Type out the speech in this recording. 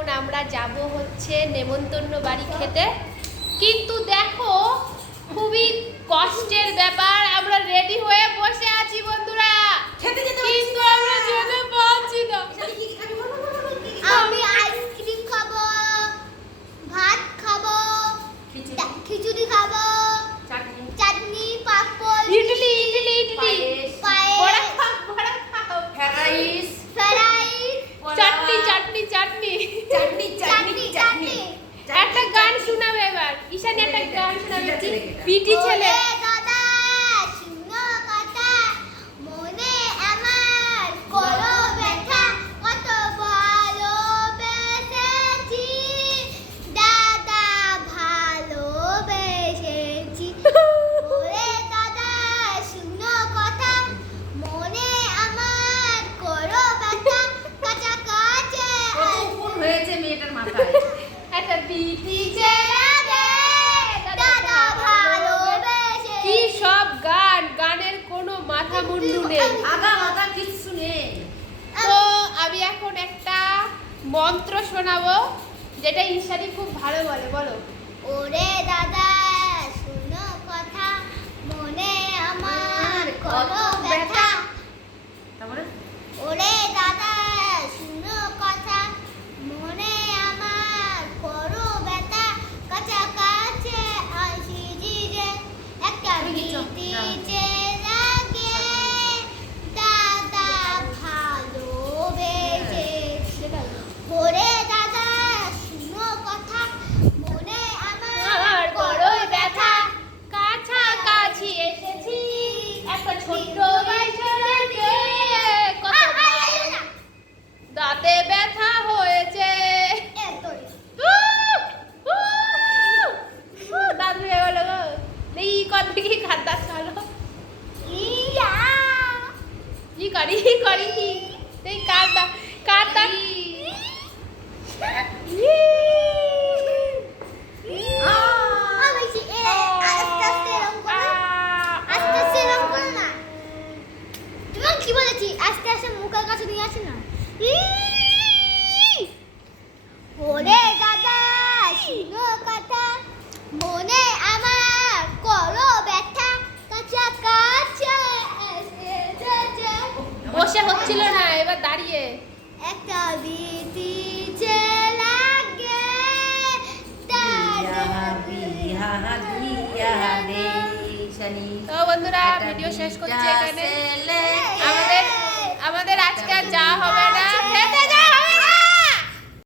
এখন আমরা যাব হচ্ছে নেমন্তন্ন বাড়ি খেতে, কিন্তু দেখো খুবই কষ্টের ব্যাপার, আমরা রেডি হয়ে বসে আছি বন্ধুরা, কিন্তু আমরা যেতে পারছি না। আমি আইসক্রিম খাবো, ভাত খাবো, খিচুড়ি খাবো, চাটনি, পাপড়, ইডলি পায়েস, বড়া খাও, ফ্রাইড রাইস, চাটনি একটা গান শোনাবে এবার, ঈশানী একটা গান শোনাবে, বিটি ছেলে। দাদা শুনো কথা, মনে আমার করো ব্যথা, কত ভালোবেসেছি, দাদা ভালোবেসেছি। ওরে দাদা শুনো কথা, মনে আমার করো ব্যথা, কাছাকাছি হয়েছে মেয়েটার মাথায়। একটা বিটি ছেলে দাদা ভালোবেসে। কি সব গান, গানের কোনো মাথা মুন্ডু নেই। আগা মাথা কিচ্ছু নেই। তো আমি এখন একটা মন্ত্র শোনাবো, যেটা ঈশানী খুব ভালো বলে, বলো। ওরে দাদা শুনো কথা, মনে আমার করো ব্যথা। তারপরে ওরে দাদা শুনো কথা, মনে আমার করো ব্যথা, কাছাকাছি আসি যে একটা ভীতি যে লাগে, দাদা ভালোবেসেছি। ওরে দাদা শুনো কথা, মনে আমার করো ব্যথা, কাছাকাছি এসেছি, একটা ছোট্ট বাইশালাকে, কত দাঁতে ব্যথা হয়েছে, দাঁত ভেঙে গেল গো, এই কত কি খাদ্য খালো, কি করি এই কাঁদা কি বলেছি? আস্তে আস্তে মুখের কাছে নিয়ে আসে না। ওরে দাদা শুনো কথা, মনে আমার করো ব্যথা, কাছাকাছি এসেছে। বসে হচ্ছিল না, এবার দাঁড়িয়ে। একটা ভীতি যে লাগে, তো বন্ধুরা ভিডিও শেষ করছি এখানে। আমাদের আজকে আর যাওয়া হবে